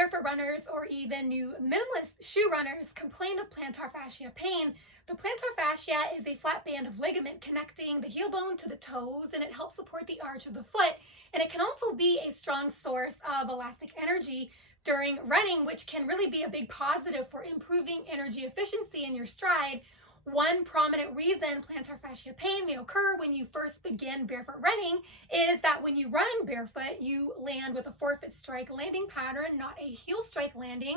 barefoot runners or even new minimalist shoe runners complain of plantar fascia pain, the plantar fascia is a flat band of ligament connecting the heel bone to the toes, and it helps support the arch of the foot. And it can also be a strong source of elastic energy during running, which can really be a big positive for improving energy efficiency in your stride. One prominent reason plantar fascia pain may occur when you first begin barefoot running is that when you run barefoot, you land with a forefoot strike landing pattern, not a heel strike landing.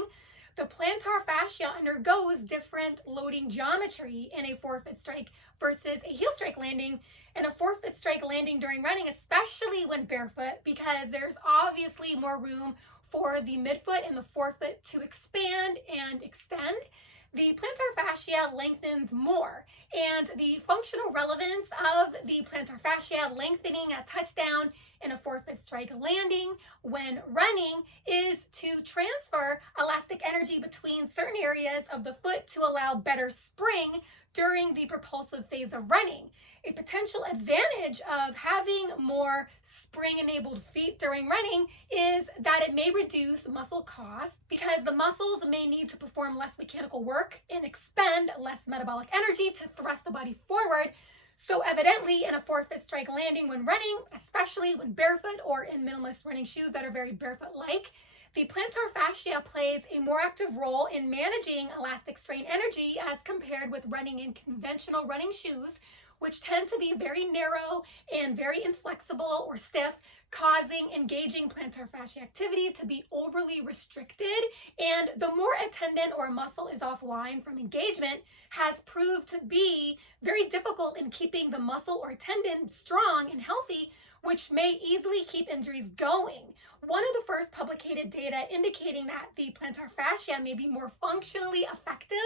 The plantar fascia undergoes different loading geometry in a forefoot strike versus a heel strike landing. And a forefoot strike landing during running, especially when barefoot, because there's obviously more room for the midfoot and the forefoot to expand and extend, the plantar fascia lengthens more. And the functional relevance of the plantar fascia lengthening at touchdown in a forefoot strike landing when running is to transfer elastic energy between certain areas of the foot to allow better spring during the propulsive phase of running. A potential advantage of having more spring-enabled feet during running is that it may reduce muscle cost because the muscles may need to perform less mechanical work and expend less metabolic energy to thrust the body forward. So evidently in a forefoot strike landing when running, especially when barefoot or in minimalist running shoes that are very barefoot-like, the plantar fascia plays a more active role in managing elastic strain energy as compared with running in conventional running shoes, which tend to be very narrow and very inflexible or stiff, causing engaging plantar fascia activity to be overly restricted. And the more a tendon or muscle is offline from engagement has proved to be very difficult in keeping the muscle or tendon strong and healthy, which may easily keep injuries going. One of the first publicated data indicating that the plantar fascia may be more functionally effective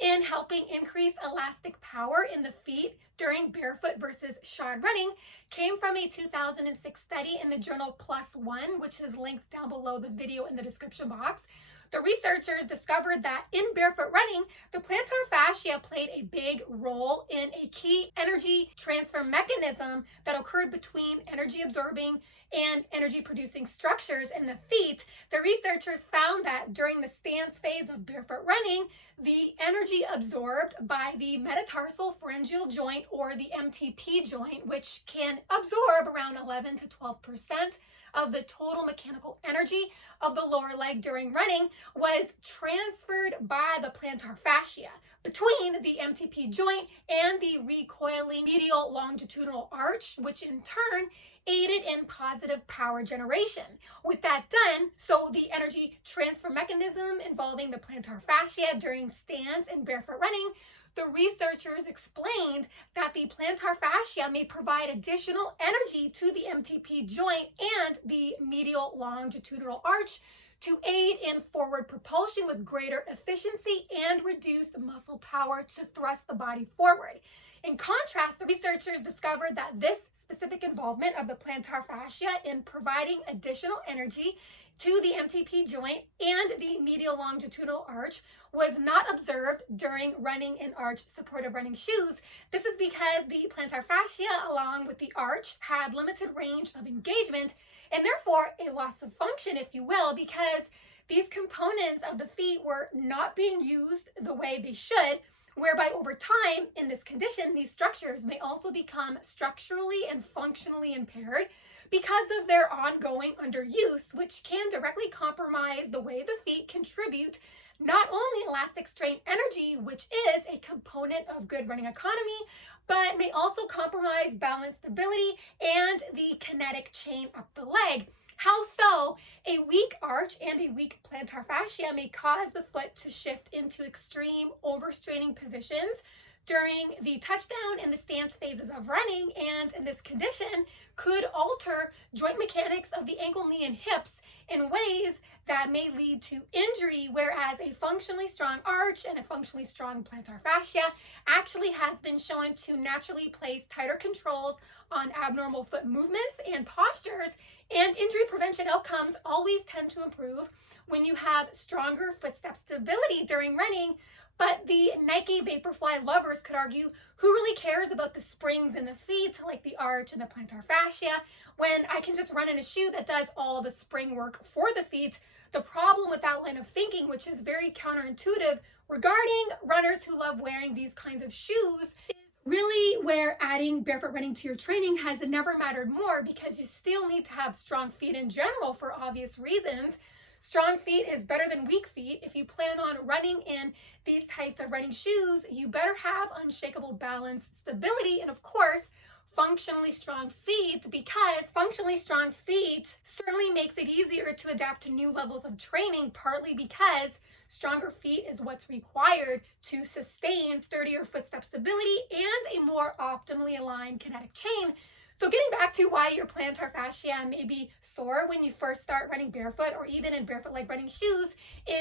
in helping increase elastic power in the feet during barefoot versus shod running came from a 2006 study in the journal PLOS ONE, which is linked down below the video in the description box. The researchers discovered that in barefoot running, the plantar fascia played a big role in a key energy transfer mechanism that occurred between energy absorbing and energy producing structures in the feet. The researchers found that during the stance phase of barefoot running, the energy absorbed by the metatarsal pharyngeal joint or the MTP joint, which can absorb around 11 to 12% of the total mechanical energy of the lower leg during running, was transferred by the plantar fascia between the MTP joint and the recoiling medial longitudinal arch, which in turn aided in positive power generation. With that done, so the energy transfer mechanism involving the plantar fascia during stance and barefoot running, the researchers explained that the plantar fascia may provide additional energy to the MTP joint and the medial longitudinal arch to aid in forward propulsion with greater efficiency and reduced muscle power to thrust the body forward. In contrast, the researchers discovered that this specific involvement of the plantar fascia in providing additional energy to the MTP joint and the medial longitudinal arch was not observed during running in arch supportive running shoes. This is because the plantar fascia, along with the arch, had limited range of engagement and therefore a loss of function, if you will, because these components of the feet were not being used the way they should, whereby over time in this condition, these structures may also become structurally and functionally impaired because of their ongoing underuse, which can directly compromise the way the feet contribute not only elastic strain energy, which is a component of good running economy, but may also compromise balance stability and the kinetic chain up the leg. How so? A weak arch and a weak plantar fascia may cause the foot to shift into extreme overstraining positions during the touchdown and the stance phases of running, and in this condition could alter joint mechanics of the ankle, knee, and hips in ways that may lead to injury, whereas a functionally strong arch and a functionally strong plantar fascia actually has been shown to naturally place tighter controls on abnormal foot movements and postures, and injury prevention outcomes always tend to improve when you have stronger footstep stability during running. But the Nike Vaporfly lovers could argue, who really cares about the springs in the feet, like the arch and the plantar fascia, when I can just run in a shoe that does all the spring work for the feet? The problem with that line of thinking, which is very counterintuitive regarding runners who love wearing these kinds of shoes, is really where adding barefoot running to your training has never mattered more, because you still need to have strong feet in general for obvious reasons. Strong feet is better than weak feet. If you plan on running in these types of running shoes, you better have unshakable balance, stability, and of course, functionally strong feet, because functionally strong feet certainly makes it easier to adapt to new levels of training, partly because stronger feet is what's required to sustain sturdier footstep stability and a more optimally aligned kinetic chain. So getting back to why your plantar fascia may be sore when you first start running barefoot or even in barefoot-like running shoes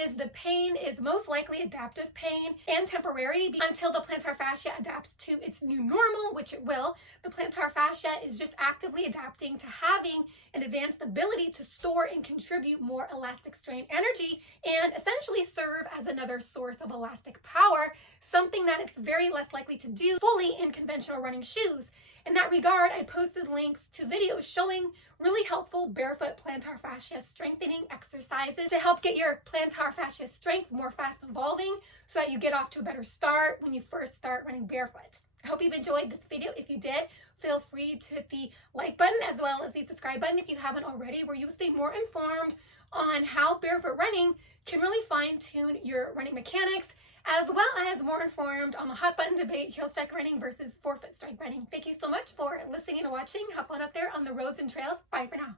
is the pain is most likely adaptive pain and temporary until the plantar fascia adapts to its new normal, which it will. The plantar fascia is just actively adapting to having an advanced ability to store and contribute more elastic strain energy and essentially serve as another source of elastic power, something that it's very less likely to do fully in conventional running shoes. In that regard, I posted links to videos showing really helpful barefoot plantar fascia strengthening exercises to help get your plantar fascia strength more fast evolving so that you get off to a better start when you first start running barefoot. I hope you've enjoyed this video. If you did, feel free to hit the like button as well as the subscribe button if you haven't already, where you'll stay more informed on how barefoot running can really fine-tune your running mechanics, as well as more informed on the hot button debate, heel strike running versus forefoot strike running. Thank you so much for listening and watching. Have fun out there on the roads and trails. Bye for now.